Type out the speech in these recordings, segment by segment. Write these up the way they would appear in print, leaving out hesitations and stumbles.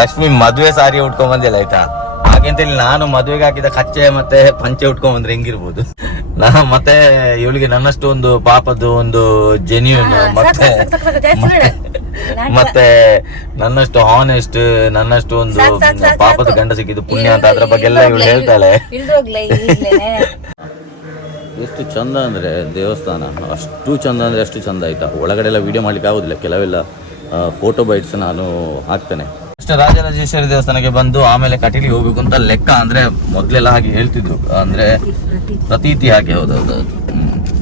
ಲಕ್ಷ್ಮಿ ಮದುವೆ ಸಾರಿ ಉಟ್ಕೊಂಡ್ ಬಂದಿಲ್ಲ ಆಯ್ತಾ. ಹಾಗೆಂತೇಳಿ ನಾನು ಮದುವೆಗೆ ಹಾಕಿದ ಕಚ್ಚೆ ಮತ್ತೆ ಪಂಚೆ ಉಟ್ಕೊಂಡ್ ಬಂದ್ರೆ ಹೆಂಗಿರ್ಬೋದು. ಮತ್ತೆ ಇವಳಿಗೆ ನನ್ನಷ್ಟು ಒಂದು ಪಾಪದ್ದು ಒಂದು ಜೆನ್ಯೂನ್ ಮತ್ತೆ ನನ್ನಷ್ಟು ಹಾನೆಸ್ಟ್, ನನ್ನಷ್ಟು ಒಂದು ಪಾಪದ ಗಂಡ ಸಿಕ್ಕಿದ್ದು ಪುಣ್ಯ ಅಂತ ಅದ್ರ ಬಗ್ಗೆ ಎಲ್ಲ ಇವಳು ಹೇಳ್ತಾಳೆ. ಎಷ್ಟು ಚಂದ ಅಂದ್ರೆ ದೇವಸ್ಥಾನ, ಅಷ್ಟು ಚಂದ ಅಂದ್ರೆ ಅಷ್ಟು ಚಂದ ಆಯ್ತಾ. ಒಳಗಡೆ ಎಲ್ಲ ವಿಡಿಯೋ ಮಾಡ್ಲಿಕ್ಕೆ ಆಗುದಿಲ್ಲ, ಕೆಲವೆಲ್ಲ ಫೋಟೋ ಬೈಟ್ಸ್ ನಾನು ಹಾಕ್ತೇನೆ. ಅಷ್ಟೇ ರಾಜರಾಜೇಶ್ವರಿ ದೇವಸ್ಥಾನಕ್ಕೆ ಬಂದು ಆಮೇಲೆ ಕಟೀಲಿಗೆ ಹೋಗ್ಬೇಕು ಅಂತ ಲೆಕ್ಕ. ಅಂದ್ರೆ ಮೊದ್ಲೆಲ್ಲ ಹಾಗೆ ಹೇಳ್ತಿದ್ರು, ಅಂದ್ರೆ ಪ್ರತೀತಿ ಹಾಗೆ. ಹೌದೌದು,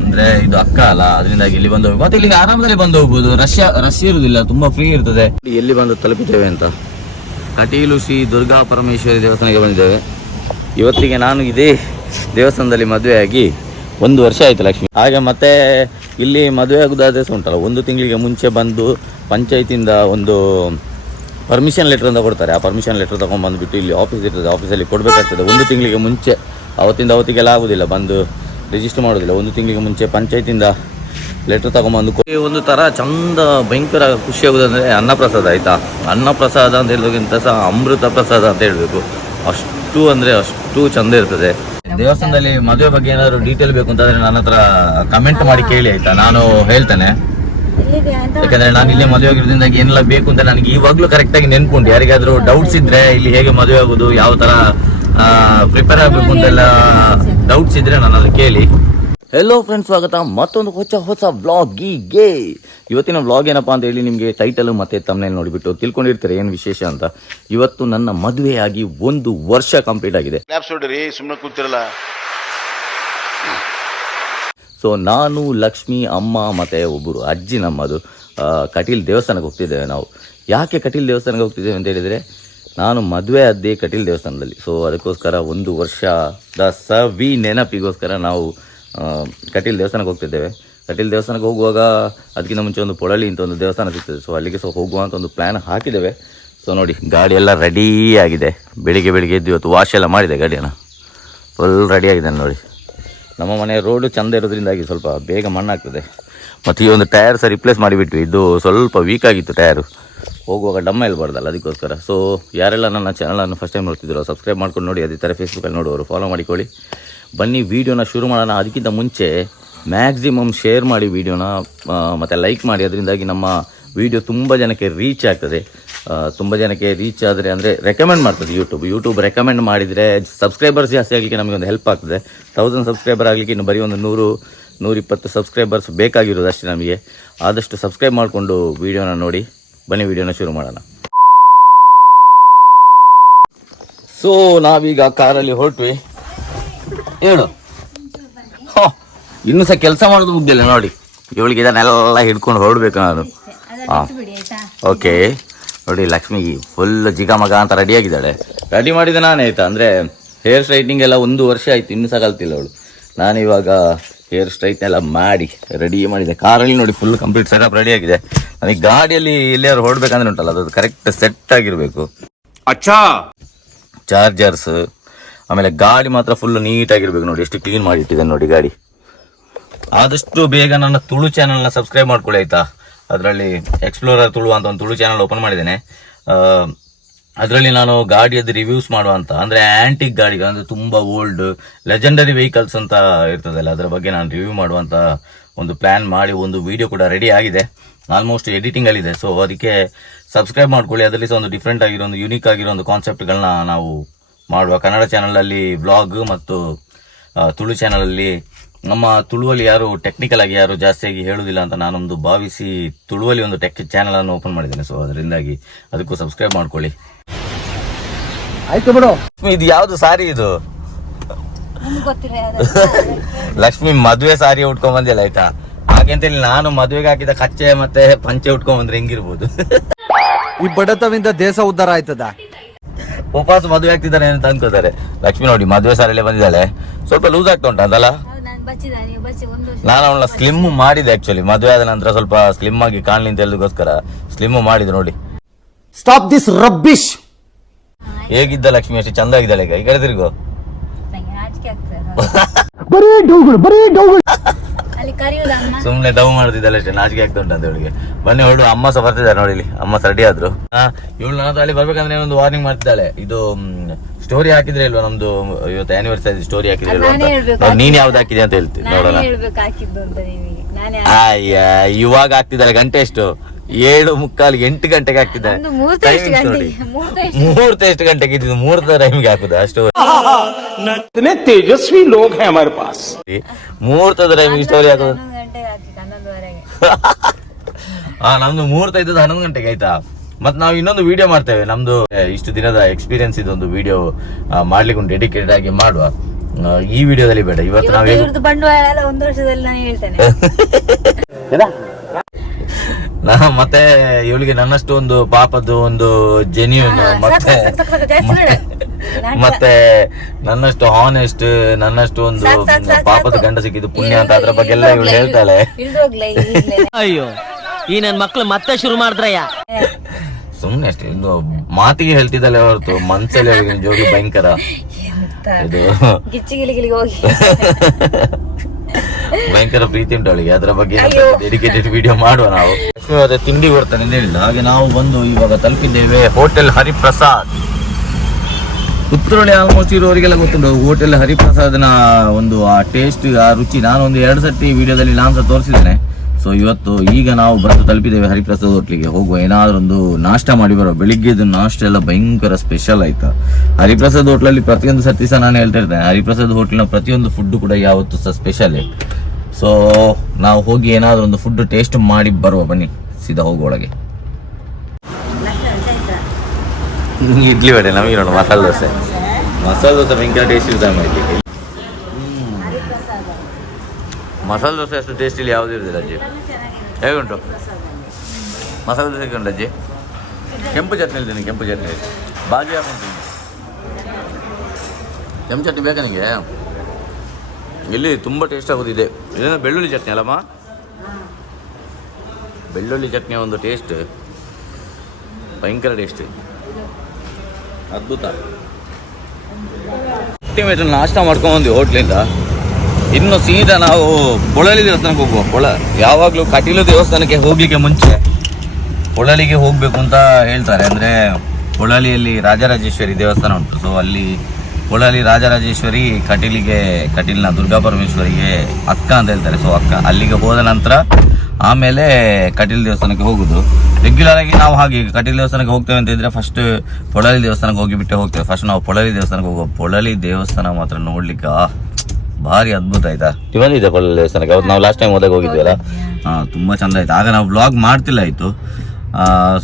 ಅಂದ್ರೆ ಇದು ಅಕ್ಕ ಅಲ್ಲ, ಅದರಿಂದಾಗಿ ಇಲ್ಲಿ ಬಂದು ಮತ್ತೆ ಇಲ್ಲಿಗೆ ಆರಾಮದಲ್ಲಿ ಬಂದು ಹೋಗ್ಬೋದು. ರಶ್ ಇರುವುದಿಲ್ಲ, ತುಂಬಾ ಫ್ರೀ ಇರ್ತದೆ. ಎಲ್ಲಿ ಬಂದು ತಲುಪಿದ್ದೇವೆ ಅಂತ, ಕಟೀಲು ಶ್ರೀ ದುರ್ಗಾ ಪರಮೇಶ್ವರಿ ದೇವಸ್ಥಾನಕ್ಕೆ ಬಂದಿದ್ದೇವೆ. ಇವತ್ತಿಗೆ ನಾನು ಇದೇ ದೇವಸ್ಥಾನದಲ್ಲಿ ಮದುವೆಯಾಗಿ 1 ವರ್ಷ ಆಯ್ತು ಲಕ್ಷ್ಮಿ. ಹಾಗೆ ಮತ್ತೆ ಇಲ್ಲಿ ಮದುವೆ ಆಗೋದಾದ್ರೆ ಉಂಟಲ್ಲ, 1 ತಿಂಗಳಿಗೆ ಮುಂಚೆ ಬಂದು ಪಂಚಾಯತಿಂದ ಒಂದು ಪರ್ಮಿಷನ್ ಲೆಟರ್ ಅಂತ ಕೊಡ್ತಾರೆ. ಆ ಪರ್ಮಿಷನ್ ಲೆಟರ್ ತೊಗೊಂಡ್ಬಂದುಬಿಟ್ಟು ಇಲ್ಲಿ ಆಫೀಸ್ ಇರ್ತದೆ, ಆಫೀಸಲ್ಲಿ ಕೊಡಬೇಕಾಗ್ತದೆ 1 ತಿಂಗಳಿಗೆ ಮುಂಚೆ. ಅವತ್ತಿಂದ ಅವತ್ತಿಗೆಲ್ಲ ಆಗೋದಿಲ್ಲ, ಬಂದು ರಿಜಿಸ್ಟರ್ ಮಾಡೋದಿಲ್ಲ. 1 ತಿಂಗಳಿಗೆ ಮುಂಚೆ ಪಂಚಾಯತಿಂದ ಲೆಟರ್ ತಗೊಂಡ್ಬಂದು ಒಂದು ಥರ ಚಂದ ಭಯಂಕರ ಖುಷಿ ಆಗೋದಂದರೆ ಅನ್ನಪ್ರಸಾದ ಆಯಿತಾ. ಅನ್ನಪ್ರಸಾದ ಅಂತ ಹೇಳೋದಕ್ಕಿಂತ ಸಹ ಅಮೃತ ಪ್ರಸಾದ ಅಂತ ಹೇಳಬೇಕು. ಅಷ್ಟು ಅಂದರೆ ಅಷ್ಟು ಚಂದ ಇರ್ತದೆ. ದೇವಸ್ಥಾನದಲ್ಲಿ ಮದುವೆ ಬಗ್ಗೆ ಏನಾದರೂ ಡೀಟೇಲ್ ಬೇಕು ಅಂತಂದರೆ ನನ್ನ ಹತ್ರ ಕಮೆಂಟ್ ಮಾಡಿ ಕೇಳಿ ಆಯಿತಾ, ನಾನು ಹೇಳ್ತೇನೆ. ಯಾಕಂದ್ರೆ ನಾನು ಇಲ್ಲೇ ಮದುವೆ ಆಗಿರೋದ್ರಿಂದ ಏನೆಲ್ಲ ಬೇಕು ಅಂತ ನನಗೆ ಇವಾಗಲೂ ಕರೆಕ್ಟಾಗಿ ನೆನ್ಪುಂಟು. ಯಾರಿಗಾದ್ರೂ ಡೌಟ್ಸ್ ಇದ್ರೆ ಇಲ್ಲಿ ಹೇಗೆ ಮದುವೆ ಆಗೋದು, ಯಾವ ಥರ ಪ್ರಿಪೇರ್ ಆಗಬೇಕು ಅಂತೆಲ್ಲ ಡೌಟ್ಸ್ ಇದ್ರೆ ನಾನು ಅದು ಕೇಳಿ. ಹೆಲೋ ಫ್ರೆಂಡ್ಸ್, ಸ್ವಾಗತ ಮತ್ತೊಂದು ಹೊಸ ವ್ಲಾಗಿಗೆ. ಇವತ್ತಿನ ವ್ಲಾಗ್ ಏನಪ್ಪಾ ಅಂತ ಹೇಳಿ ನಿಮಗೆ ಟೈಟಲ್ ಮತ್ತೆ ತಮ್ನೇಲ್ ನೋಡಿಬಿಟ್ಟು ತಿಳ್ಕೊಂಡಿರ್ತಾರೆ ಏನು ವಿಶೇಷ ಅಂತ. ಇವತ್ತು ನನ್ನ ಮದುವೆಯಾಗಿ 1 ವರ್ಷ ಕಂಪ್ಲೀಟ್ ಆಗಿದೆ. ಸುಮ್ಮನೆ ಕೂತಿರಲ್ಲ. ಸೊ ನಾನು, ಲಕ್ಷ್ಮಿ, ಅಮ್ಮ ಮತ್ತು ಒಬ್ಬರು ಅಜ್ಜಿ ನಮ್ಮದು ಕಟೀಲ್ ದೇವಸ್ಥಾನಕ್ಕೆ ಹೋಗ್ತಿದ್ದೇವೆ ನಾವು. ಯಾಕೆ ಕಟೀಲ್ ದೇವಸ್ಥಾನಕ್ಕೆ ಹೋಗ್ತಿದ್ದೇವೆ ಅಂತ ಹೇಳಿದರೆ, ನಾನು ಮದುವೆ ಆದ್ದೆ ಕಟೀಲ್ ದೇವಸ್ಥಾನದಲ್ಲಿ. ಸೊ ಅದಕ್ಕೋಸ್ಕರ 1 ವರ್ಷದ ಸವಿ ನೆನಪಿಗೋಸ್ಕರ ನಾವು ಕಟೀಲ್ ದೇವಸ್ಥಾನಕ್ಕೆ ಹೋಗ್ತಿದ್ದೇವೆ. ಕಟೀಲ್ ದೇವಸ್ಥಾನಕ್ಕೆ ಹೋಗುವಾಗ ಅದಕ್ಕಿಂತ ಮುಂಚೆ ಒಂದು ಪೊಳಲಿ ಅಂತ ಒಂದು ದೇವಸ್ಥಾನ ಸಿಗ್ತದೆ. ಸೊ ಅಲ್ಲಿಗೆ ಹೋಗುವ ಅಂತ ಒಂದು ಪ್ಲ್ಯಾನ್ ಹಾಕಿದ್ದೇವೆ. ಸೊ ನೋಡಿ, ಗಾಡಿ ಎಲ್ಲ ರೆಡೀ ಆಗಿದೆ. ಬೆಳಿಗ್ಗೆ ಎದ್ದು ಇವತ್ತು ವಾಶ್ ಎಲ್ಲ ಮಾಡಿದೆ ಗಾಡಿಯನ್ನು, ಫುಲ್ ರೆಡಿ ಆಗಿದೆ ನೋಡಿ. ನಮ್ಮ ಮನೆ ರೋಡು ಚೆಂದ ಇರೋದ್ರಿಂದಾಗಿ ಸ್ವಲ್ಪ ಬೇಗ ಮಣ್ಣಾಗ್ತದೆ. ಮತ್ತು ಈ ಒಂದು ಟೈರ್ ಸಹ ರಿಪ್ಲೇಸ್ ಮಾಡಿಬಿಟ್ವಿ. ಇದು ಸ್ವಲ್ಪ ವೀಕ್ ಆಗಿತ್ತು ಟೈರು, ಹೋಗುವಾಗ ಡಮ್ಮ ಇಲ್ಬಾರ್ದಲ್ಲ, ಅದಕ್ಕೋಸ್ಕರ. ಸೊ ಯಾರೆಲ್ಲ ನನ್ನ ಚಾನಲನ್ನು ಫಸ್ಟ್ ಟೈಮ್ ನೋಡ್ತಿದ್ರು ಸಬ್ಸ್ಕ್ರೈಬ್ ಮಾಡ್ಕೊಂಡು ನೋಡಿ. ಅದೇ ಥರ ಫೇಸ್ಬುಕ್ಕಲ್ಲಿ ನೋಡುವವರು ಫಾಲೋ ಮಾಡಿಕೊಳ್ಳಿ. ಬನ್ನಿ ವೀಡಿಯೋನ ಶುರು ಮಾಡೋಣ. ಅದಕ್ಕಿಂತ ಮುಂಚೆ ಮ್ಯಾಕ್ಸಿಮಮ್ ಶೇರ್ ಮಾಡಿ ವೀಡಿಯೋನ, ಮತ್ತು ಲೈಕ್ ಮಾಡಿ. ಅದರಿಂದಾಗಿ ನಮ್ಮ ವೀಡಿಯೋ ತುಂಬ ಜನಕ್ಕೆ ರೀಚ್ ಆಗ್ತದೆ. ತುಂಬ ಜನಕ್ಕೆ ರೀಚ್ ಆದರೆ ಅಂದರೆ ರೆಕಮೆಂಡ್ ಮಾಡ್ತದೆ ಯೂಟ್ಯೂಬ್ ರೆಕಮೆಂಡ್ ಮಾಡಿದರೆ ಸಬ್ಸ್ಕ್ರೈಬರ್ಸ್ ಜಾಸ್ತಿ ಆಗಲಿಕ್ಕೆ ನಮಗೆ ಒಂದು ಹೆಲ್ಪ್ ಆಗ್ತದೆ. 1000 ಸಬ್ಸ್ಕ್ರೈಬರ್ ಆಗಲಿಕ್ಕೆ ಇನ್ನು ಬರೀ ಒಂದು 100-120 ಸಬ್ಸ್ಕ್ರೈಬರ್ಸ್ ಬೇಕಾಗಿರೋದು ಅಷ್ಟೇ ನಮಗೆ. ಆದಷ್ಟು ಸಬ್ಸ್ಕ್ರೈಬ್ ಮಾಡಿಕೊಂಡು ವೀಡಿಯೋನ ನೋಡಿ. ಬನ್ನಿ ವೀಡಿಯೋನ ಶುರು ಮಾಡೋಣ. ಸೊ ನಾವೀಗ ಕಾರಲ್ಲಿ ಹೊರಟ್ವಿ. ಹೇಳು, ಇನ್ನೂ ಸಹ ಕೆಲಸ ಮಾಡೋದು ಮುಗ್ದಿಲ್ಲ ನೋಡಿ. ಇವಳಿಗೆ ಇದನ್ನೆಲ್ಲ ಹಿಡ್ಕೊಂಡು ಹೊರಡ್ಬೇಕು ನಾನು. ಹಾಂ, ಓಕೆ. ನೋಡಿ ಲಕ್ಷ್ಮಿ ಫುಲ್ ಜಿಗಮಗ ಅಂತ ರೆಡಿಯಾಗಿದ್ದಾಳೆ. ರೆಡಿ ಮಾಡಿದೆ ನಾನೇ ಆಯಿತಾ. ಅಂದರೆ ಹೇರ್ ಸ್ಟ್ರೈಟ್ನಿಂಗ್ ಎಲ್ಲ 1 ವರ್ಷ ಆಯಿತು, ಇನ್ನೂ ಸಹ ಕಲ್ತಿಲ್ಲ ಅವಳು. ನಾನಿವಾಗ ಹೇರ್ ಸ್ಟ್ರೈಟ್ನೆಲ್ಲ ಎಲ್ಲ ಮಾಡಿ ರೆಡಿ ಮಾಡಿದೆ. ಕಾರಲ್ಲಿ ನೋಡಿ ಫುಲ್ ಕಂಪ್ಲೀಟ್ ಸೆಟಪ್ ರೆಡಿಯಾಗಿದೆ. ನನಗೆ ಗಾಡಿಯಲ್ಲಿ ಎಲ್ಲಿಯಾರು ಹೊರಡ್ಬೇಕಂದ್ರೆ ಉಂಟಲ್ಲ, ಅದು ಕರೆಕ್ಟ್ ಸೆಟ್ ಆಗಿರಬೇಕು. ಚಾರ್ಜರ್ಸ್, ಆಮೇಲೆ ಗಾಡಿ ಮಾತ್ರ ಫುಲ್ ನೀಟಾಗಿರ್ಬೇಕು. ನೋಡಿ ಎಷ್ಟು ಕ್ಲೀನ್ ಮಾಡಿ ಇಟ್ಟಿದ್ದೇನೆ ನೋಡಿ ಗಾಡಿ. ಆದಷ್ಟು ಬೇಗ ನನ್ನ ತುಳು ಚಾನಲ್ನ ಸಬ್ಸ್ಕ್ರೈಬ್ ಮಾಡ್ಕೊಳ್ಳಿ ಆಯಿತಾ. ಅದರಲ್ಲಿ ಎಕ್ಸ್ಪ್ಲೋರರ್ ತುಳು ಅಂತ ಒಂದು ತುಳು ಚಾನಲ್ ಓಪನ್ ಮಾಡಿದ್ದೇನೆ. ಅದರಲ್ಲಿ ನಾನು ಗಾಡಿಯದ್ದು ರಿವ್ಯೂಸ್ ಮಾಡುವಂತ, ಅಂದರೆ ಆ್ಯಂಟಿಕ್ ಗಾಡಿಗೆ, ಅಂದರೆ ತುಂಬ ಓಲ್ಡ್ ಲೆಜೆಂಡರಿ ವೆಹಿಕಲ್ಸ್ ಅಂತ ಇರ್ತದಲ್ಲ, ಅದರ ಬಗ್ಗೆ ನಾನು ರಿವ್ಯೂ ಮಾಡುವಂಥ ಒಂದು ಪ್ಲ್ಯಾನ್ ಮಾಡಿ ಒಂದು ವಿಡಿಯೋ ಕೂಡ ರೆಡಿ ಆಗಿದೆ. ಆಲ್ಮೋಸ್ಟ್ ಎಡಿಟಿಂಗಲ್ಲಿದೆ. ಸೊ ಅದಕ್ಕೆ ಸಬ್ಸ್ಕ್ರೈಬ್ ಮಾಡ್ಕೊಳ್ಳಿ. ಅದರಲ್ಲಿ ಸಹ ಒಂದು ಡಿಫ್ರೆಂಟ್ ಆಗಿರೋ ಒಂದು ಯುನೀಕ್ ಆಗಿರೋ ಒಂದು ಕಾನ್ಸೆಪ್ಟ್ಗಳನ್ನ ನಾವು ಮಾಡುವ. ಕನ್ನಡ ಚಾನಲಲ್ಲಿ ವ್ಲಾಗ್ ಮತ್ತು ತುಳು ಚಾನಲಲ್ಲಿ ನಮ್ಮ ತುಳುವಲ್ಲಿ ಯಾರು ಟೆಕ್ನಿಕಲ್ ಆಗಿ ಯಾರು ಜಾಸ್ತಿಯಾಗಿ ಹೇಳುವುದಿಲ್ಲ ಅಂತ ನಾನೊಂದು ಭಾವಿಸಿ ತುಳುವಲ್ಲಿ ಒಂದು ಟೆಕ್ ಚಾನಲನ್ನು ಓಪನ್ ಮಾಡಿದ್ದೇನೆ. ಸೊ ಅದರಿಂದಾಗಿ ಅದಕ್ಕೂ ಸಬ್ಸ್ಕ್ರೈಬ್ ಮಾಡ್ಕೊಳ್ಳಿ. ಆಯ್ತು ಬಿಡು. ಇದು ಯಾವ್ದು ಸಾರಿ ಇದು? ಲಕ್ಷ್ಮಿ ಮದುವೆ ಸಾರಿ ಉಟ್ಕೊಂಡ್ ಬಂದಿಲ್ಲ ಆಯ್ತಾ. ಹಾಗೆಂತೇಳಿ ನಾನು ಮದುವೆಗೆ ಹಾಕಿದ ಕಚ್ಚೆ ಮತ್ತೆ ಪಂಚೆ ಉಟ್ಕೊಂಡ್ ಬಂದ್ರೆ ಹೆಂಗಿರ್ಬೋದು? ಈ ಬಡತವಿಂದ ದೇಶ ಉದ್ಧಾರ ಆಯ್ತದ. ಉಪವಾಸ ಮದುವೆ ಆಗ್ತಿದ್ದಾರೆ ಅಂತ ಅನ್ಕೋತಾರೆ. ಲಕ್ಷ್ಮಿ ನೋಡಿ ಮದುವೆ ಸಾರಿಯಲ್ಲೇ ಬಂದಿದ್ದಾಳೆ. ಸ್ವಲ್ಪ ಲೂಸ್ ಆಗ್ತಾ ಉಂಟ ಅದಲ್ಲ. ನಾನು ಅವಳ ಸ್ಲಿಮ್ ಮಾಡಿದೆ. ಆಕ್ಚುಲಿ ಮದುವೆ ಆದ ನಂತರ ಸ್ವಲ್ಪ ಸ್ಲಿಮ್ ಆಗಿ ಕಾಣಲಿ ಅಂತ ಹೇಳೋದಕ್ಕೋಸ್ಕರ ಸ್ಲಿಮ್ ಮಾಡಿದೆ ನೋಡಿ. Stop this rubbish. ಹೇಗಿದ್ದ ಲಕ್ಷ್ಮಿ? ಅಷ್ಟು ಚಂದ ಆಗಿದ್ದಾಳೆ. ಈ ಕಡೆ ತಿರ್ಗೋ. ಅಲ್ಲಿ ಕರೆಯುವುದ ಅಮ್ಮ? ಸುಮ್ನೆ ದವ್ ಮಾಡ್ತಿದ್ದಲ್ಲ ಅಷ್ಟೇ, ನಾಚಿಕೆ ಆಗ್ತಾ ಉಂಟು ಅಂತ ಇವಳಿಗೆ. ಬನ್ನಿ ಹೊರಡು, ಅಮ್ಮ ಸಹ ಬರ್ತಿದ್ದಾರೆ ನೋಡಿ ಇಲ್ಲಿ, ಅಮ್ಮ ರೆಡಿ ಆದ್ರು. ಇವಳು ನಾನು ಅಲ್ಲಿ ಬರ್ಬೇಕಂದ್ರೆ ಒಂದು ವಾರ್ನಿಂಗ್ ಮಾಡ್ತಿದ್ದಾಳೆ. ಇದು ಸ್ಟೋರಿ ಹಾಕಿದ್ರೆ ಇಲ್ವಾ ನಮ್ದು ಇವತ್ತು ಆನಿವರ್ಸರಿ ಸ್ಟೋರಿ ಹಾಕಿದ್ರೆ ಇಲ್ವಾ ಅಂತ. ನೀನ್ ಯಾವ್ದು ಹಾಕಿದೆ ಅಂತ ಹೇಳ್ತೀನಿ ನೋಡೋಣ. ಅಯ್ಯ ಇವಾಗ ಆಗ್ತಿದ್ದಾರೆ, ಗಂಟೆ ಎಷ್ಟು? 7:45 8 ಗಂಟೆಗೆ ಆಗ್ತಿದ್ದಾರೆ. ಮುಹೂರ್ತ ಎಷ್ಟು ಗಂಟೆಗೆ ಇದ್ದು? ಮುಹೂರ್ತ ಟೈಮ್ಗೆ ಹಾಕುದು ಅಷ್ಟು तेजस्वी लोग हैं हमारे पास. ಮುಹೂರ್ತದ ಟೈಮಿಗೆ ಸ್ಟೋರಿ ಹಾಕೋದು. ನಮ್ದು ಮುಹೂರ್ತ ಇದ್ದದ್ದು 11 ಗಂಟೆಗೆ ಆಯ್ತಾ. ಮತ್ ನಾವು ಇನ್ನೊಂದು ವಿಡಿಯೋ ಮಾಡ್ತೇವೆ, ನಮ್ದು ಇಷ್ಟು ದಿನದ ಎಕ್ಸ್ಪೀರಿಯನ್ಸ್ ಇದೊಂದು ವಿಡಿಯೋ ಮಾಡ್ಲಿಕ್ಕೆ ಒಂದು ಡೆಡಿಕೇಟೆಡ್ ಆಗಿ ಮಾಡುವ. ಈ ವಿಡಿಯೋದಲ್ಲಿ ಬೇಡ, ಇವತ್ತು ನಾವು ಬಂಡವಾಳ ಎಲ್ಲ 1 ವರ್ಷದಲ್ಲಿ ನಾನು ಹೇಳ್ತೇನೆ. ಮತ್ತೆ ಇವಳಿಗೆ ನನ್ನಷ್ಟು ಒಂದು ಪಾಪದ್ದು ಒಂದು ಜೆನ್ಯೂನ್ ಮತ್ತೆ ನನ್ನಷ್ಟು ಹಾನೆಸ್ಟ್, ನನ್ನಷ್ಟು ಒಂದು ಪಾಪದ ಗಂಡ ಸಿಕ್ಕಿದ್ದು ಪುಣ್ಯ ಅಂತ ಅದ್ರ ಬಗ್ಗೆ ಎಲ್ಲ ಇವಳು ಹೇಳ್ತಾಳೆ. ಅಯ್ಯೋ ಈ ನನ್ ಮಕ್ಳು ಮತ್ತೆ ಶುರು ಮಾಡಿದ್ರಯ್ಯ. ಸುಮ್ನೆ ಅಷ್ಟೇ, ಇನ್ನು ಮಾತಿಗೆ ಹೇಳ್ತಿದ್ದಾಳೆ ಹೊರತು ಮನ್ಸಲ್ಲಿ ಅವಳಿಗೆ ಜೋಗಿ ಭಯಂಕರ ಇದು ಭಯಂಕರ ಪ್ರೀತಿ ಉಂಟು ಅವಳಿಗೆ. ಅದ್ರ ಬಗ್ಗೆ ಡೆಡಿಕೇಟೆಡ್ ವಿಡಿಯೋ ಮಾಡುವ ನಾವು. ಅದೇ ತಿಂಡಿ ಬರ್ತಾನೆ ಅಂತ ಹೇಳಿಲ್ಲ ಹಾಗೆ ನಾವು ಬಂದು ಇವಾಗ ತಲುಪಿದ್ದೇವೆ ಹೋಟೆಲ್ ಹರಿಪ್ರಸಾದ್. ಪುತ್ತೂರಲ್ಲಿ ಆಲ್ಮೋಸ್ಟ್ ಇರೋರಿಗೆಲ್ಲ ಗೊತ್ತುಂಟು ಹೋಟೆಲ್ ಹರಿಪ್ರಸಾದ್ನ ಒಂದು ಆ ಟೇಸ್ಟ್, ಆ ರುಚಿ. ನಾನು ಒಂದು 2 ಸರ್ತಿ ವಿಡಿಯೋದಲ್ಲಿ ನಾನು ಸಹ ತೋರಿಸಿದ್ದೇನೆ. ಸೊ ಇವತ್ತು ಈಗ ನಾವು ಬಂದು ತಲುಪಿದ್ದೇವೆ ಹರಿಪ್ರಸಾದ್ ಹೋಟ್ಲಿಗೆ. ಹೋಗುವ, ಏನಾದ್ರು ಒಂದು ನಾಷ್ಟ ಮಾಡಿ ಬರೋ. ಬೆಳಿಗ್ಗೆದು ನಾಷ್ಟ ಎಲ್ಲ ಭಯಂಕರ ಸ್ಪೆಷಲ್ ಆಯ್ತಾ. ಹರಿಪ್ರಸಾದ್ ಹೋಟ್ಲಲ್ಲಿ ಪ್ರತಿಯೊಂದು ಸರ್ತಿ ಸಹ ನಾನು ಹೇಳ್ತಾ ಇರ್ತೇನೆ, ಹರಿಪ್ರಸಾದ್ ಹೋಟ್ಲಿನ ಪ್ರತಿಯೊಂದು ಫುಡ್ ಕೂಡ ಯಾವತ್ತೂ ಸಹ ಸ್ಪೆಷಲೇ. ಸೊ ನಾವು ಹೋಗಿ ಏನಾದ್ರು ಒಂದು ಫುಡ್ ಟೇಸ್ಟ್ ಮಾಡಿ ಬರುವ. ಬನ್ನಿ ಸೀದಾ ಹೋಗುವೊಳಗೆ. ಇಡ್ಲಿ ವಡೆ ನಮಗೆ ನೋಡು, ಮಸಾಲೆ ದೋಸೆ ಭಯಂಕರ ಟೇಸ್ಟ್ ಇರುತ್ತೆ ಮಾಡಲಿಕ್ಕೆ. ಮಸಾಲೆ ದೋಸೆ ಅಷ್ಟು ಟೇಸ್ಟ್ ಇಲ್ಲಿ ಯಾವುದೂ ಇರೋದಿಲ್ಲ ಅಜ್ಜಿ. ಹೇಗುಂಟು ಮಸಾಲೆ ದೋಸೆ? ಹೇಗುಂಟು ಅಜ್ಜಿ? ಕೆಂಪು ಚಟ್ನಿ ಇಲ್ತೀನಿ, ಕೆಂಪು ಚಟ್ನಿ ಬಾಜಿ ಹಾಕೊಂತೀನಿ. ಕೆಂಪು ಚಟ್ನಿ ಬೇಕಾ ನಿಮಗೆ? ಇಲ್ಲಿ ತುಂಬ ಟೇಸ್ಟ್ ಆಗೋದಿದೆ. ಇದೇನೋ ಬೆಳ್ಳುಳ್ಳಿ ಚಟ್ನಿ ಅಲ್ಲಮ್ಮ? ಬೆಳ್ಳುಳ್ಳಿ ಚಟ್ನಿಯ ಒಂದು ಟೇಸ್ಟ್ ಭಯಂಕರ ಟೇಸ್ಟ್, ಅದ್ಭುತ. ಅಲ್ಟಿಮೇಟ್ ನಾಷ್ಟ ಮಾಡ್ಕೊಂಡ್ಬಂದ್ವಿ ಹೋಟ್ಲಿಂದ. ಇನ್ನು ಸೀದಾ ನಾವು ಪೊಳಲಿ ದೇವಸ್ಥಾನಕ್ಕೆ ಹೋಗುವ. ಯಾವಾಗಲೂ ಕಟೀಲು ದೇವಸ್ಥಾನಕ್ಕೆ ಹೋಗ್ಲಿಕ್ಕೆ ಮುಂಚೆ ಪೊಳಲಿಗೆ ಹೋಗಬೇಕು ಅಂತ ಹೇಳ್ತಾರೆ. ಅಂದರೆ ಪೊಳಲಿಯಲ್ಲಿ ರಾಜರಾಜೇಶ್ವರಿ ದೇವಸ್ಥಾನ ಉಂಟು. ಸೊ ಅಲ್ಲಿ ಪೊಳಲಿ ರಾಜರಾಜೇಶ್ವರಿ ಕಟೀಲಿನ ದುರ್ಗಾ ಪರಮೇಶ್ವರಿಗೆ ಅಕ್ಕ ಅಂತ ಹೇಳ್ತಾರೆ. ಸೊ ಅಕ್ಕ ಅಲ್ಲಿಗೆ ಹೋದ ನಂತರ ಆಮೇಲೆ ಕಟೀಲು ದೇವಸ್ಥಾನಕ್ಕೆ ಹೋಗುದು. ರೆಗ್ಯುಲರ್ ಆಗಿ ನಾವು ಹಾಗೆ ಕಟೀಲು ದೇವಸ್ಥಾನಕ್ಕೆ ಹೋಗ್ತೇವೆ ಅಂತ ಇದ್ರೆ ಫಸ್ಟ್ ಪೊಳಲಿ ದೇವಸ್ಥಾನಕ್ಕೆ ಹೋಗಿಬಿಟ್ಟೆ ಹೋಗ್ತೇವೆ. ಫಸ್ಟ್ ನಾವು ಪೊಳಲಿ ದೇವಸ್ಥಾನಕ್ಕೆ ಹೋಗುವ. ಪೊಳಲಿ ದೇವಸ್ಥಾನ ಮಾತ್ರ ನೋಡ್ಲಿಕ್ಕೆ ಭಾರಿ ಅದ್ಭುತ ಆಯ್ತಾ. ಬಂದಿದೆ ಪೊಳಲಿ ದೇವಸ್ಥಾನಕ್ಕೆ. ಅವತ್ತು ನಾವು ಲಾಸ್ಟ್ ಟೈಮ್ ಹೋದಾಗ ಹೋಗಿದ್ವಲ್ಲ, ತುಂಬಾ ಚಂದ ಆಯ್ತು. ಆಗ ನಾವು ವ್ಲಾಗ್ ಮಾಡ್ತಿಲ್ಲ ಆಯ್ತು.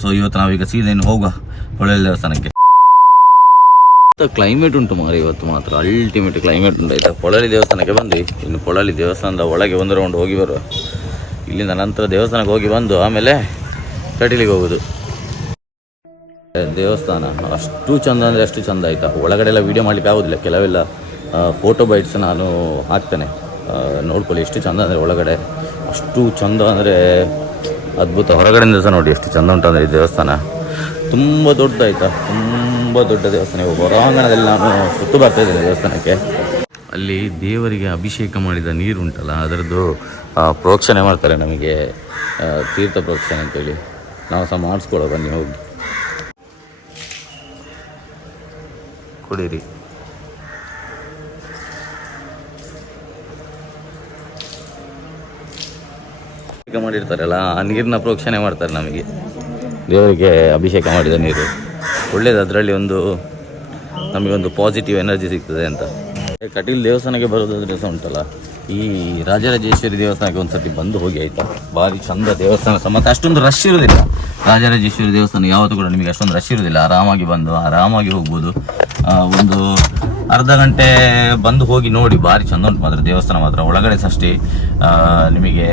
ಸೊ ಇವತ್ತು ನಾವೀಗ ಸೀದಾ ಇನ್ನು ಹೋಗುವ ಪೊಳಲಿ ದೇವಸ್ಥಾನಕ್ಕೆ. ಕ್ಲೈಮೇಟ್ ಉಂಟು ಮಾರಿ ಇವತ್ತು ಮಾತ್ರ ಅಲ್ಟಿಮೇಟ್ ಕ್ಲೈಮೇಟ್ ಉಂಟು ಆಯ್ತಾ. ಪೊಳಲಿ ದೇವಸ್ಥಾನಕ್ಕೆ ಬಂದ್ವಿ. ಇನ್ನು ಪೊಳಲಿ ದೇವಸ್ಥಾನದ ಒಳಗೆ ಒಂದು ರೌಂಡ್ ಹೋಗಿ ಬರುವ. ಇಲ್ಲಿಂದ ನಂತರ ದೇವಸ್ಥಾನಕ್ಕೆ ಹೋಗಿ ಬಂದು ಆಮೇಲೆ ಕಟೀಲಿಗೆ ಹೋಗುದು. ದೇವಸ್ಥಾನ ಅಷ್ಟು ಚಂದ ಅಂದರೆ ಅಷ್ಟು ಚಂದ ಆಯ್ತಾ. ಒಳಗಡೆ ಎಲ್ಲ ವೀಡಿಯೋ ಮಾಡ್ಲಿಕ್ಕೆ ಆಗೋದಿಲ್ಲ, ಕೆಲವೆಲ್ಲ ಫೋಟೋ ಬೈಟ್ಸ್ ನಾನು ಹಾಕ್ತೇನೆ, ನೋಡ್ಕೊಳ್ಳಿ. ಎಷ್ಟು ಚಂದ ಅಂದರೆ ಒಳಗಡೆ ಅಷ್ಟು ಚಂದ ಅಂದರೆ ಅದ್ಭುತ. ಹೊರಗಡೆಯಿಂದ ಸಹ ನೋಡಿ ಎಷ್ಟು ಚಂದ ಉಂಟು ಅಂದರೆ ಈ ದೇವಸ್ಥಾನ. ತುಂಬ ದೊಡ್ಡ ಆಯ್ತಾ, ತುಂಬ ದೊಡ್ಡ ದೇವಸ್ಥಾನ. ಹೊರಾಂಗಣದಲ್ಲಿ ನಾನು ಸುತ್ತು ಬರ್ತಾ ಇದ್ದೇನೆ ದೇವಸ್ಥಾನಕ್ಕೆ. ಅಲ್ಲಿ ದೇವರಿಗೆ ಅಭಿಷೇಕ ಮಾಡಿದ ನೀರು ಉಂಟಲ್ಲ, ಅದರದ್ದು ಪ್ರೋಕ್ಷಣೆ ಮಾಡ್ತಾರೆ ನಮಗೆ, ತೀರ್ಥ ಪ್ರೋಕ್ಷಣೆ ಅಂತೇಳಿ. ನಾವು ಸಹ ಮಾಡಿಸ್ಕೊಳ್ಳೋ, ಬನ್ನಿ ಹೋಗಿ ಕುಡೀರಿ. ಮಾಡಿರ್ತಾರಲ್ಲ ಆ ನೀರನ್ನ ಪ್ರೋಕ್ಷಣೆ ಮಾಡ್ತಾರೆ ನಮಗೆ, ದೇವರಿಗೆ ಅಭಿಷೇಕ ಮಾಡಿದ ನೀರು. ಒಳ್ಳೇದು, ಅದರಲ್ಲಿ ಒಂದು ನಮಗೊಂದು ಪಾಸಿಟಿವ್ ಎನರ್ಜಿ ಸಿಗ್ತದೆ ಅಂತ. ಕಟೀಲು ದೇವಸ್ಥಾನಕ್ಕೆ ಬರೋದಾದ್ರೆ ಸಹ ಉಂಟಲ್ಲ, ಈ ರಾಜರಾಜೇಶ್ವರಿ ದೇವಸ್ಥಾನಕ್ಕೆ ಒಂದು ಸರ್ತಿ ಬಂದು ಹೋಗಿ ಆಯಿತಾ. ಭಾರಿ ಚಂದ ದೇವಸ್ಥಾನ ಸಹ, ಮತ್ತು ಅಷ್ಟೊಂದು ರಶ್ ಇರೋದಿಲ್ಲ. ರಾಜರಾಜೇಶ್ವರಿ ದೇವಸ್ಥಾನ ಯಾವತ್ತೂ ಕೂಡ ನಿಮಗೆ ಅಷ್ಟೊಂದು ರಶ್ ಇರೋದಿಲ್ಲ. ಆರಾಮಾಗಿ ಬಂದು ಆರಾಮಾಗಿ ಹೋಗ್ಬೋದು. ಒಂದು ಅರ್ಧ ಗಂಟೆ ಬಂದು ಹೋಗಿ ನೋಡಿ, ಭಾರಿ ಚಂದ ಉಂಟು ಮಾತ್ರ ದೇವಸ್ಥಾನ ಮಾತ್ರ. ಒಳಗಡೆ ಸಹ ಅಷ್ಟೇ ನಿಮಗೆ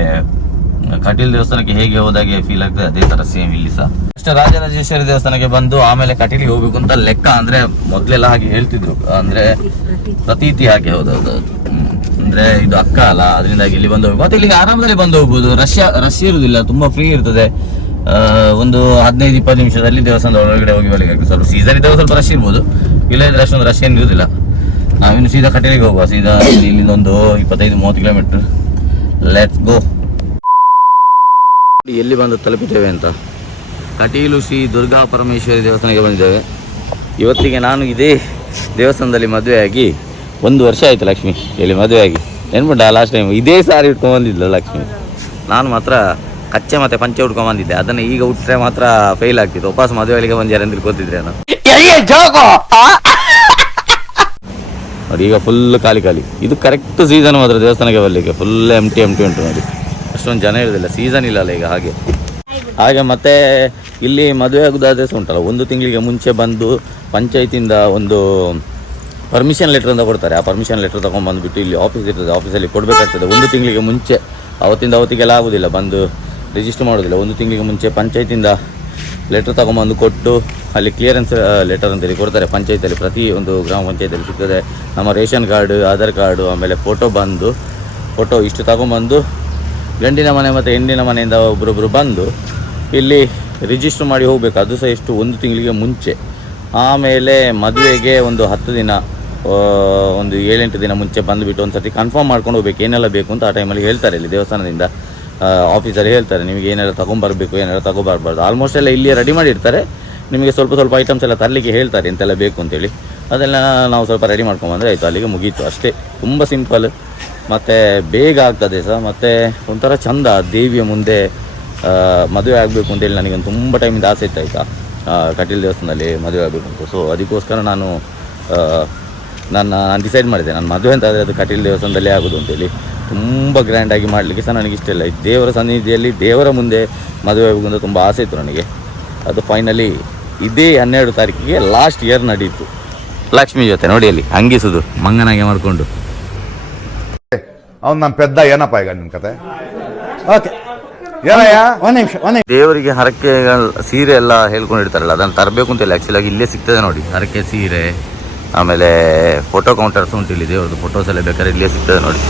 ಕಟೀಲು ದೇವಸ್ಥಾನಕ್ಕೆ ಹೇಗೆ ಹೋದಾಗೆ ಫೀಲ್ ಆಗ್ತದೆ, ಅದೇ ತರ ಸೇಮ್ ಇಲ್ಲಿ ಸಹ ಅಷ್ಟೇ. ರಾಜರಾಜೇಶ್ವರಿ ದೇವಸ್ಥಾನಕ್ಕೆ ಬಂದು ಆಮೇಲೆ ಕಟೀಲಿಗೆ ಹೋಗ್ಬೇಕು ಅಂತ ಲೆಕ್ಕ. ಅಂದ್ರೆ ಮೊದ್ಲೆಲ್ಲ ಹಾಗೆ ಹೇಳ್ತಿದ್ರು, ಅಂದ್ರೆ ಪ್ರತೀತಿ ಹಾಗೆ. ಹೌದೌದು, ಅಂದ್ರೆ ಇದು ಅಕ್ಕ ಅಲ್ಲ, ಅದರಿಂದಾಗಿ ಇಲ್ಲಿ ಬಂದು ಮತ್ತೆ ಇಲ್ಲಿಗೆ ಆರಾಮದಲ್ಲಿ ಬಂದು ಹೋಗ್ಬೋದು. ರಶ್ ಇರುವುದಿಲ್ಲ, ತುಂಬಾ ಫ್ರೀ ಇರ್ತದೆ. ಒಂದು 15-20 ನಿಮಿಷದಲ್ಲಿ ದೇವಸ್ಥಾನದ ಒಳಗಡೆ ಹೋಗಿ ಬರಲಿಕ್ಕೆ. ಸ್ವಲ್ಪ ಸೀಸನ್ ಇದ್ದಾಗ ಸ್ವಲ್ಪ ರಶ್ ಇರ್ಬೋದು, ಇಲ್ಲ ಇದ್ರೆ ಅಷ್ಟೊಂದು ರಶ್ ಏನು ಇರುವುದಿಲ್ಲ. ನಾವಿನ್ನು ಸೀದಾ ಕಟೀಲಿಗೆ ಹೋಗುವ. ಸೀದಾ ಇಲ್ಲಿಂದ ಒಂದು 25-30 ಕಿಲೋಮೀಟರ್ ಲೆಟ್ಸ್ ಗೋ. ಎಲ್ಲಿ ಬಂದು ತಲುಪಿದ್ದೇವೆ ಅಂತ, ಕಟೀಲು ಶ್ರೀ ದುರ್ಗಾ ಪರಮೇಶ್ವರಿ ದೇವಸ್ಥಾನಕ್ಕೆ ಬಂದಿದ್ದೇವೆ. ಇವತ್ತಿಗೆ ನಾನು ಇದೇ ದೇವಸ್ಥಾನದಲ್ಲಿ ಮದುವೆಯಾಗಿ 1 ವರ್ಷ ಆಯಿತು. ಲಕ್ಷ್ಮಿ ಇಲ್ಲಿ ಮದುವೆಯಾಗಿ ನೆನ್ಪುಂಟ ಲಾಸ್ಟ್ ಟೈಮ್ ಇದೇ ಸಾರಿ ಉಟ್ಕೊಂಡು ಬಂದಿದ್ಲು ಲಕ್ಷ್ಮಿ. ನಾನು ಮಾತ್ರ ಕಚ್ಚೆ ಮತ್ತು ಪಂಚೆ ಉಟ್ಕೊಂಡು ಬಂದಿದ್ದೆ. ಅದನ್ನು ಈಗ ಉಟ್ರೆ ಮಾತ್ರ ಫೇಲ್ ಆಗ್ತಿತ್ತು. ವಾಪಸ್ ಮದುವೆಗಳಿಗೆ ಬಂದ್ಯಾರ ಅಂತ ತಿಳ್ಕೊತಿದ್ರೆ ನಾನು. ನೋಡಿ ಈಗ ಫುಲ್ ಖಾಲಿ. ಇದು ಕರೆಕ್ಟ್ ಸೀಸನ್ ಮಾತ್ರ ದೇವಸ್ಥಾನಕ್ಕೆ ಬರಲಿಕ್ಕೆ. ಫುಲ್ ಎಂಟಿ ಉಂಟು ನೋಡಿ, ಅಷ್ಟೊಂದು ಜನ ಇರೋದಿಲ್ಲ, ಸೀಸನ್ ಇಲ್ಲಲ್ಲ ಈಗ. ಹಾಗೆ ಮತ್ತೆ ಇಲ್ಲಿ ಮದುವೆ ಆಗೋದಾದ್ರೆ ಸಹ ಉಂಟಲ್ಲ, 1 ತಿಂಗಳಿಗೆ ಮುಂಚೆ ಬಂದು ಪಂಚಾಯತಿಂದ ಒಂದು ಪರ್ಮಿಷನ್ ಲೆಟರ್ ಅಂತ ಕೊಡ್ತಾರೆ. ಆ ಪರ್ಮಿಷನ್ ಲೆಟರ್ ತೊಗೊಂಡ್ಬಂದುಬಿಟ್ಟು ಇಲ್ಲಿ ಆಫೀಸ್ ಇರ್ತದೆ, ಆಫೀಸಲ್ಲಿ ಕೊಡಬೇಕಾಗ್ತದೆ 1 ತಿಂಗಳಿಗೆ ಮುಂಚೆ. ಅವತ್ತಿಗೆಲ್ಲ ಆಗೋದಿಲ್ಲ, ಬಂದು ರಿಜಿಸ್ಟರ್ ಮಾಡೋದಿಲ್ಲ. 1 ತಿಂಗಳಿಗೆ ಮುಂಚೆ ಪಂಚಾಯತಿಂದ ಲೆಟರ್ ತೊಗೊಂಬಂದು ಕೊಟ್ಟು ಅಲ್ಲಿ ಕ್ಲಿಯರೆನ್ಸ್ ಲೆಟರ್ ಅಂತೇಳಿ ಕೊಡ್ತಾರೆ ಪಂಚಾಯತಿಯಲ್ಲಿ. ಪ್ರತಿ ಒಂದು ಗ್ರಾಮ ಪಂಚಾಯತಿಯಲ್ಲಿ ಸಿಗ್ತದೆ. ನಮ್ಮ ರೇಷನ್ ಕಾರ್ಡು, ಆಧಾರ್ ಕಾರ್ಡು, ಆಮೇಲೆ ಫೋಟೋ ಇಷ್ಟು ತಗೊಂಬಂದು ಗಂಡಿನ ಮನೆ ಮತ್ತು ಹೆಣ್ಣಿನ ಮನೆಯಿಂದ ಒಬ್ಬರೊಬ್ಬರು ಬಂದು ಇಲ್ಲಿ ರಿಜಿಸ್ಟರ್ ಮಾಡಿ ಹೋಗಬೇಕು. ಅದು ಸಹ ಎಷ್ಟು 1 ತಿಂಗಳಿಗೆ ಮುಂಚೆ. ಆಮೇಲೆ ಮದುವೆಗೆ ಒಂದು 10 ದಿನ, ಒಂದು 7-8 ದಿನ ಮುಂಚೆ ಬಂದುಬಿಟ್ಟು ಒಂದು ಸರ್ತಿ ಕನ್ಫರ್ಮ್ ಮಾಡ್ಕೊಂಡು ಹೋಗ್ಬೇಕು ಏನೆಲ್ಲ ಬೇಕು ಅಂತ. ಆ ಟೈಮಲ್ಲಿ ಹೇಳ್ತಾರೆ ಇಲ್ಲಿ ದೇವಸ್ಥಾನದಿಂದ, ಆಫೀಸಲ್ಲಿ ಹೇಳ್ತಾರೆ ನಿಮಗೆ ಏನೆಲ್ಲ ತೊಗೊಂಬರ್ಬೇಕು, ಏನೆಲ್ಲ ತೊಗೊಬರ್ಬಾರ್ದು. ಆಲ್ಮೋಸ್ಟ್ ಎಲ್ಲ ಇಲ್ಲಿ ರೆಡಿ ಮಾಡಿರ್ತಾರೆ. ನಿಮಗೆ ಸ್ವಲ್ಪ ಐಟಮ್ಸ್ ಎಲ್ಲ ತರಲಿಕ್ಕೆ ಹೇಳ್ತಾರೆ ಎಂತೆಲ್ಲ ಬೇಕು ಅಂತೇಳಿ. ಅದೆಲ್ಲ ನಾವು ಸ್ವಲ್ಪ ರೆಡಿ ಮಾಡ್ಕೊಂಬಂದರೆ ಆಯಿತು, ಅಲ್ಲಿಗೆ ಮುಗೀತು ಅಷ್ಟೇ. ತುಂಬ ಸಿಂಪಲ್ ಮತ್ತು ಬೇಗ ಆಗ್ತದೆ ಸಹ. ಮತ್ತು ಒಂಥರ ಚಂದ, ದೇವಿಯ ಮುಂದೆ ಮದುವೆ ಆಗಬೇಕು ಅಂತೇಳಿ ನನಗೊಂದು ತುಂಬ ಟೈಮಿಂದ ಆಸೆ ಇತ್ತು ಆಯಿತಾ, ಕಟೀಲು ದೇವಸ್ಥಾನದಲ್ಲಿ ಮದುವೆ ಆಗಬೇಕು ಅಂತ. ಸೊ ಅದಕ್ಕೋಸ್ಕರ ನಾನು ಡಿಸೈಡ್ ಮಾಡಿದೆ, ನಾನು ಮದುವೆ ಅಂತ ಆದರೆ ಅದು ಕಟೀಲು ದೇವಸ್ಥಾನದಲ್ಲೇ ಆಗೋದು ಅಂತೇಳಿ. ತುಂಬ ಗ್ರ್ಯಾಂಡಾಗಿ ಮಾಡಲಿಕ್ಕೆ ಸಹ ನನಗೆ ಇಷ್ಟ ಇಲ್ಲ. ದೇವರ ಸನ್ನಿಧಿಯಲ್ಲಿ ದೇವರ ಮುಂದೆ ಮದುವೆ ಆಗಬೇಕು ಅಂತ ತುಂಬ ಆಸೆ ಇತ್ತು ನನಗೆ. ಅದು ಫೈನಲಿ ಇದೇ 12 ತಾರೀಕಿಗೆ ಲಾಸ್ಟ್ ಇಯರ್ ನಡೀತು. ಲಕ್ಷ್ಮಿ ಜೊತೆ ನೋಡಿ ಅಲ್ಲಿ ಹಂಗಿಸುದು ಮಂಗನಾಗೆ ಮಾಡಿಕೊಂಡು. ಅವ್ನು ನಮ್ಮ ಪೆದ್ದ ಏನಪ್ಪ ಈಗ ನಿಮ್ಮ ಕತೆ? ಓಕೆ, ಏನಯ್ಯ? ಒಂದ್ ನಿಮಿಷ. ದೇವರಿಗೆ ಹರಕೆಗಳು ಸೀರೆ ಎಲ್ಲ ಹೇಳ್ಕೊಂಡಿರ್ತಾರಲ್ಲ, ಅದನ್ನು ತರಬೇಕು ಅಂತೇಳಿ ಆ್ಯಕ್ಚುಲಾಗಿ ಇಲ್ಲೇ ಸಿಗ್ತದೆ ನೋಡಿ. ಹರಕೆ ಸೀರೆ, ಆಮೇಲೆ ಫೋಟೋ ಕೌಂಟರ್ಸ್ ಉಂಟು ಇಲ್ಲಿ, ದೇವ್ರದ್ದು ಫೋಟೋಸ್ ಎಲ್ಲ ಬೇಕಾದ್ರೆ ಇಲ್ಲೇ ಸಿಗ್ತದೆ ನೋಡಿ.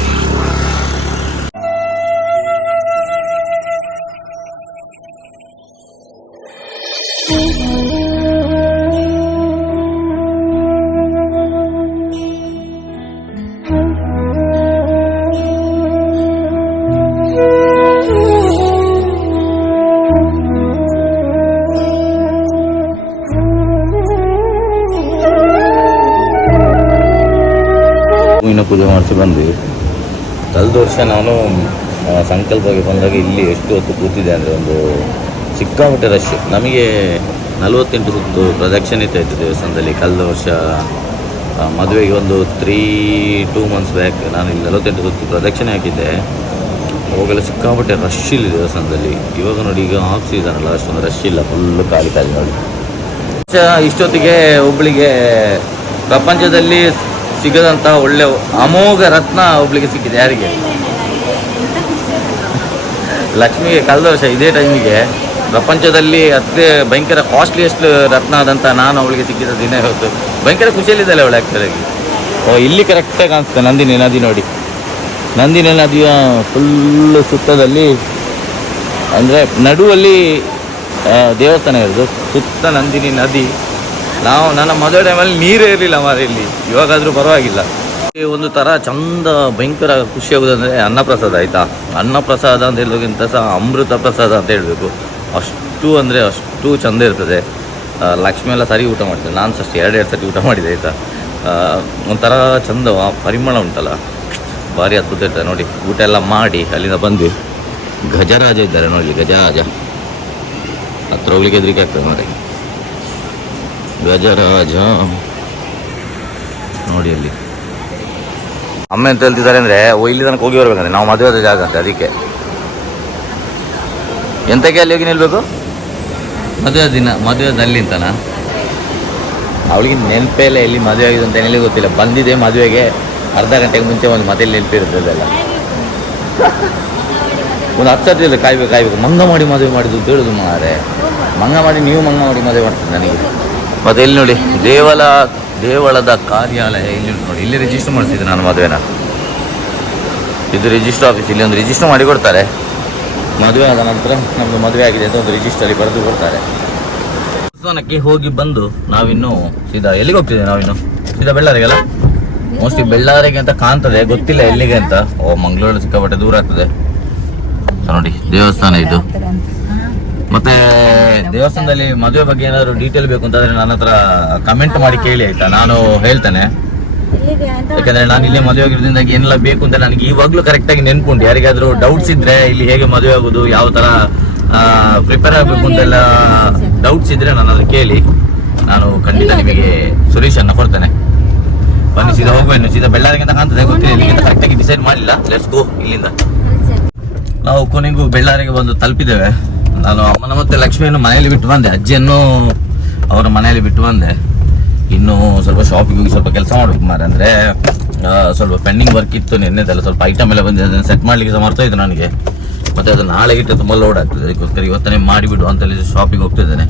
ಹೂವಿನ ಪೂಜೆ ಮಾಡಿಸಿ ಬಂದ್ವಿ. ಕಳೆದ ವರ್ಷ ನಾನು ಸಂಕಲ್ಪಕ್ಕೆ ಬಂದಾಗ ಇಲ್ಲಿ ಎಷ್ಟು ಹೊತ್ತು ಕೂತಿದ್ದೆ ಅಂದರೆ ಒಂದು ಸಿಕ್ಕಾಪಟ್ಟೆ ರಶ್. ನಮಗೆ 48 ಸುತ್ತು ಪ್ರದಕ್ಷಿಣೆ ಇತ್ತು ದೇವಸ್ಥಾನದಲ್ಲಿ. ಕಳೆದ ವರ್ಷ ಮದುವೆಗೆ ಒಂದು 2 ಮಂತ್ಸ್ ಬ್ಯಾಕ್ ನಾನು ಇಲ್ಲಿ 48 ಸುತ್ತು ಪ್ರದಕ್ಷಿಣೆ ಹಾಕಿದ್ದೆ. ಅವಾಗೆಲ್ಲ ಸಿಕ್ಕಾಪಟ್ಟೆ ರಶ್ ಇಲ್ಲಿ ದೇವಸ್ಥಾನದಲ್ಲಿ. ಇವಾಗ ನೋಡಿ ಈಗ ಆಫ್ ಸೀಸನ್ ಅಲ್ಲ, ಅಷ್ಟೊಂದು ರಶ್ ಇಲ್ಲ, ಫುಲ್ಲು ಖಾಲಿ ನೋಡಿ. ಇಷ್ಟೊತ್ತಿಗೆ ಒಬ್ಬಳಿಗೆ ಪ್ರಪಂಚದಲ್ಲಿ ಸಿಗದಂಥ ಒಳ್ಳೆ ಅಮೋಘ ರತ್ನ ಒಬ್ಳಿಗೆ ಸಿಕ್ಕಿದೆ. ಯಾರಿಗೆ? ಲಕ್ಷ್ಮಿಗೆ. ಕಳೆದ ವರ್ಷ ಇದೇ ಟೈಮಿಗೆ ಪ್ರಪಂಚದಲ್ಲಿ ಅತಿ ಭಯಂಕರ ಕಾಸ್ಟ್ಲಿಯೆಸ್ಟ್ ರತ್ನ ಆದಂಥ ನಾನು ಅವಳಿಗೆ ಸಿಕ್ಕಿದ ದಿನ ಇವತ್ತು. ಭಯಂಕರ ಖುಷಿಯಲ್ಲಿದ್ದಾಳೆ ಅವಳು ಆ್ಯಕ್ಚುಲಾಗಿ. ಇಲ್ಲಿ ಕರೆಕ್ಟಾಗಿ ಕಾಣಿಸ್ತದೆ ನಂದಿನಿ ನದಿ ನೋಡಿ. ನಂದಿನಿ ನದಿಯ ಫುಲ್ಲು ಸುತ್ತದಲ್ಲಿ ಅಂದರೆ ನಡುವಲ್ಲಿ ದೇವಸ್ಥಾನ ಇರೋದು, ಸುತ್ತ ನಂದಿನಿ ನದಿ. ನನ್ನ ಮದುವೆ ಟೈಮಲ್ಲಿ ನೀರೇ ಇರಲಿಲ್ಲ ಮಾರ ಇಲ್ಲಿ, ಇವಾಗಾದರೂ ಪರವಾಗಿಲ್ಲ. ಒಂದು ಥರ ಚಂದ ಭಯಂಕರ ಖುಷಿಯಾಗೋದಂದರೆ ಅನ್ನಪ್ರಸಾದ ಆಯಿತಾ. ಅನ್ನಪ್ರಸಾದ ಅಂತ ಹೇಳೋದಕ್ಕಿಂತ ಸಹ ಅಮೃತ ಪ್ರಸಾದ ಅಂತ ಹೇಳಬೇಕು. ಅಷ್ಟು ಅಂದರೆ ಅಷ್ಟು ಚಂದ ಇರ್ತದೆ. ಲಕ್ಷ್ಮಿ ಎಲ್ಲ ಸರಿ ಊಟ ಮಾಡ್ತಾರೆ, ನಾನು ಸಹ 2 ಸತಿ ಊಟ ಮಾಡಿದೆ ಆಯಿತಾ. ಒಂಥರ ಚಂದ ಪರಿಮಳ ಉಂಟಲ್ಲ, ಭಾರಿ ಅದ್ಭುತ ಇರ್ತದೆ ನೋಡಿ. ಊಟ ಎಲ್ಲ ಮಾಡಿ ಅಲ್ಲಿಂದ ಬಂದು ಗಜರಾಜ ಇದ್ದಾರೆ ನೋಡಿ, ಗಜರಾಜ ಹತ್ರ ಹೋಗ್ಲಿಕ್ಕೆ ಹೆದರಿಕೆ ಆಗ್ತದೆ ನೋಡಿ. ಗಜರಾಜ ನೋಡಿ ಅಲ್ಲಿ. ಅಮ್ಮ ಎಂತ ಹೇಳ್ತಿದ್ದಾರೆ ಅಂದರೆ ಇಲ್ಲಿ ತನಕ ಹೋಗಿ ಬರ್ಬೇಕಂದ್ರೆ, ನಾವು ಮದುವೆ ಜಾಗ ಅಂತೆ. ಅದಕ್ಕೆ ಎಂತಕ್ಕೆ ಅಲ್ಲಿ ಹೋಗಿ ನಿಲ್ಬೇಕು? ಮದುವೆ ದಿನ, ಮದುವೆದಲ್ಲಿ ಅಂತಾನ. ಅವಳಿಗೆ ನೆನಪೇ ಇಲ್ಲ ಎಲ್ಲಿ ಮದುವೆ ಆಗಿದೆ ಅಂತ ಏನಿಲ್ಲ ಗೊತ್ತಿಲ್ಲ. ಬಂದಿದೆ ಮದುವೆಗೆ ಅರ್ಧ ಗಂಟೆಗೆ ಮುಂಚೆ ಒಂದು ಮತ್ತಲ್ಲಿ ನೆನಪಿರುತ್ತೆ ಅದೆಲ್ಲ. ಒಂದು 10 ಸರ್ತಿ ಇಲ್ಲ ಕಾಯ್ಬೇಕು. ಮಂಗ ಮಾಡಿ ಮದುವೆ ಮಾಡಿದ್ದು ಅಂತ ಹೇಳುದು ಮಾರೆ. ಮಂಗ ಮಾಡಿ ನೀವು ಮಂಗ ಮಾಡಿ ಮದುವೆ ಮಾಡ್ತೀರಿ ನನಗೆ. ಮತ್ತು ಇಲ್ಲಿ ನೋಡಿ ದೇವಳದ ಕಾರ್ಯಾಲಯ ಇಲ್ಲಿ ನೋಡಿ. ಇಲ್ಲಿ ರಿಜಿಸ್ಟರ್ ಮಾಡಿಸಿದ್ದೆ ನಾನು ಮದುವೆನ. ಇದು ರಿಜಿಸ್ಟರ್ ಆಫೀಸ್. ಇಲ್ಲಿ ಒಂದು ರಿಜಿಸ್ಟರ್ ಮಾಡಿ ಕೊಡ್ತಾರೆ. ಮದುವೆ ಆದ ನಂತರ ನಮ್ಮದು ಮದುವೆ ಆಗಿದೆ ಅಂತ ಒಂದು ರಿಜಿಸ್ಟರಲ್ಲಿ ಬರೆದು ಕೊಡ್ತಾರೆ. ದೇವಸ್ಥಾನಕ್ಕೆ ಹೋಗಿ ಬಂದು ನಾವಿನ್ನು ಸೀದಾ ಎಲ್ಲಿಗೆ ಹೋಗ್ತಿದ್ದೇವೆ? ನಾವಿನ್ನು ಸೀದಾ ಬೆಳ್ಳಾರಿಗೆಲ್ಲ ಮೋಸ್ಟ್ಲಿ ಬೆಳ್ಳಾರಿಗೆ ಅಂತ ಕಾಣ್ತದೆ, ಗೊತ್ತಿಲ್ಲ ಎಲ್ಲಿಗೆ ಅಂತ. ಓ, ಮಂಗಳೂರು ಸಿಕ್ಕಾಪಟ್ಟೆ ದೂರ ಆಗ್ತದೆ. ನೋಡಿ ದೇವಸ್ಥಾನ ಇದು. ಮತ್ತೆ ದೇವಸ್ಥಾನದಲ್ಲಿ ಮದುವೆ ಬಗ್ಗೆ ಏನಾದ್ರು ಡೀಟೇಲ್ ಬೇಕು ಅಂತಂದ್ರೆ ನನ್ನ ಹತ್ರ ಕಮೆಂಟ್ ಮಾಡಿ ಕೇಳಿ ಆಯ್ತಾ, ನಾನು ಹೇಳ್ತೇನೆ. ಎಲ್ಲಿದೆ ಅಂತ ಯಾಕಂದ್ರೆ ನಾನು ಇಲ್ಲೇ ಮದುವೆ ಆಗಿರೋದ್ರಿಂದ ಏನೆಲ್ಲ ಬೇಕು ಅಂತ ನನಗೆ ಇವಾಗ್ಲೂ ಕರೆಕ್ಟ್ ಆಗಿ ನೆನ್ಪುಂಟು. ಯಾರಿಗಾದ್ರೂ ಡೌಟ್ಸ್ ಇದ್ರೆ ಇಲ್ಲಿ ಹೇಗೆ ಮದುವೆ ಆಗೋದು, ಯಾವ ತರ ಪ್ರಿಪೇರ್ ಆಗಬೇಕು ಅಂತೆಲ್ಲ ಡೌಟ್ಸ್ ಇದ್ರೆ ನಾನು ಅದನ್ನ ಕೇಳಿ, ನಾನು ಖಂಡಿತ ನಿಮಗೆ ಸೊಲ್ಯೂಷನ್ ಕೊಡ್ತೇನೆ. ಬನ್ನಿ ಸೀದಾ ಹೋಗ್ಬೇಕು. ಸೀದಾ ಬೆಳ್ಳಾರಿಗೆ ಅಂತ ಕಾಣ್ತದೆ, ಗೊತ್ತಿಲ್ಲ ಇಲ್ಲಿಗೆ ಕರೆಕ್ಟ್ ಆಗಿ ಡಿಸೈಡ್ ಮಾಡಿಲ್ಲ. Let's go. ಇಲ್ಲಿಂದ ನಾವು ಕೊನೆಗೂ ಬೆಳ್ಳಾರಿಗೆ ಬಂದು ತಲುಪಿದ್ದೇವೆ. ನಾನು ಅಮ್ಮನ ಮತ್ತೆ ಲಕ್ಷ್ಮಿಯನ್ನು ಮನೆಯಲ್ಲಿ ಬಿಟ್ಟು ಬಂದೆ, ಅಜ್ಜಿಯನ್ನು ಅವರ ಮನೆಯಲ್ಲಿ ಬಿಟ್ಟು ಬಂದೆ. ಇನ್ನು ಸ್ವಲ್ಪ ಶಾಪಿಗೆ ಹೋಗಿ ಸ್ವಲ್ಪ ಕೆಲಸ ಮಾಡ್ಬೇಕು ಮಾರೆ. ಅಂದ್ರೆ ಸ್ವಲ್ಪ ಪೆಂಡಿಂಗ್ ವರ್ಕ್ ಇತ್ತು ನಿನ್ನೆದೆಲ್ಲ, ಸ್ವಲ್ಪ ಐಟಮ್ ಎಲ್ಲ ಬಂದಿದೆ, ಅದನ್ನು ಸೆಟ್ ಮಾಡ್ಲಿಕ್ಕೆ ಸಮರ್ಥ ಇತ್ತು ನನಗೆ. ಮತ್ತೆ ಅದನ್ನು ನಾಳೆಗೆ ಇಟ್ಟು ತುಂಬಾ ಲೋಡ್ ಆಗ್ತದೆ, ಅದಕ್ಕೋಸ್ಕರ ಇವತ್ತನೇ ಮಾಡಿಬಿಡು ಅಂತೇಳಿ ಶಾಪಿಗೆ ಹೋಗ್ತಿದ್ದೇನೆ.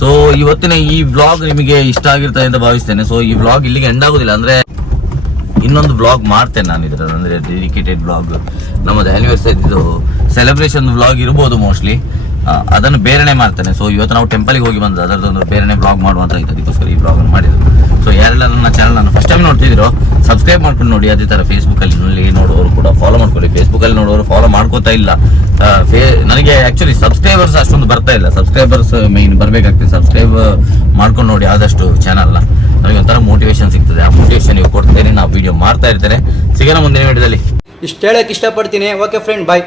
ಸೊ ಇವತ್ತಿನ ಈ ವ್ಲಾಗ್ ನಿಮಗೆ ಇಷ್ಟ ಆಗಿರ್ತದೆ ಅಂತ ಭಾವಿಸ್ತೇನೆ. ಸೊ ಈ ವ್ಲಾಗ್ ಇಲ್ಲಿಗೆ ಎಂಡ್ ಆಗೋದಿಲ್ಲ, ಅಂದ್ರೆ ಇನ್ನೊಂದು ವ್ಲಾಗ್ ಮಾಡ್ತೇನೆ ನಾನು ಇದರ, ಅಂದ್ರೆ ಡೆಡಿಕೇಟೆಡ್ ವ್ಲಾಗ್. ನಮ್ಮದು ಆನಿವರ್ಸರಿ ಇದು ಸೆಲೆಬ್ರೇಷನ್ ವ್ಲಾಗ್ ಇರ್ಬೋದು ಮೋಸ್ಟ್ಲಿ, ಅದನ್ನು ಬೇರೆನೆ ಮಾಡ್ತೇನೆ. ಸೊ ಇವತ್ತು ನಾವು ಟೆಂಪಲ್ಗೆ ಹೋಗಿ ಬಂದ ಅದರದೊಂದು ಬೇರೆನೆ ಬ್ಲಾಗ್ ಮಾಡುವಂತ ಇತ್ತು, ಅದಕ್ಕೋಸ್ಕರ ಈ ಬ್ಲಾಗ್ ಮಾಡಿದ್ರು. ಸೊ ಯಾರೆಲ್ಲ ನನ್ನ ಚಾನಲ್ ನಾನು ಫಸ್ಟ್ ಟೈಮ್ ನೋಡ್ತಿದ್ರು ಸಬ್ಸ್ಕ್ರೈಬ್ ಮಾಡ್ಕೊಂಡು ನೋಡಿ. ಅದೇ ತರ ಫೇಸ್ಬುಕ್ ಅಲ್ಲಿ ನೋಡುವವರು ಕೂಡ ಫಾಲೋ ಮಾಡ್ಕೊಳ್ಳಿ. ಫೇಸ್ಬುಕ್ ಅಲ್ಲಿ ನೋಡುವವರು ಫಾಲೋ ಮಾಡ್ಕೋತಾ ಇಲ್ಲ. ನನಗೆ ಆಕ್ಚುಲಿ ಸಬ್ಸ್ಕ್ರೈಬರ್ಸ್ ಅಷ್ಟೊಂದು ಬರ್ತಾ ಇಲ್ಲ, ಸಬ್ಸ್ಕ್ರೈಬರ್ಸ್ ಮೇನ್ ಬರ್ಬೇಕಾಗ್ತದೆ. ಸಬ್ಸ್ಕ್ರೈಬ್ ಮಾಡ್ಕೊಂಡು ನೋಡಿ ಆದಷ್ಟು ಚಾನಲ್ನ, ನನಗೆ ಒಂಥರ ಮೋಟಿವೇಶನ್ ಸಿಗ್ತದೆ. ಆ ಮೋಟಿವೇಶನ್ ನೀವು ಕೊಡ್ತೇನೆ, ನಾವು ವಿಡಿಯೋ ಮಾಡ್ತಾ ಇರ್ತೇನೆ. ಸಿಗೋಣ ಮುಂದಿನ ವಿಡಿಯೋದಲ್ಲಿ. ಇಷ್ಟು ಹೇಳಕ್ಕೆ ಇಷ್ಟಪಡ್ತೀನಿ. ಓಕೆ ಫ್ರೆಂಡ್, ಬಾಯ್.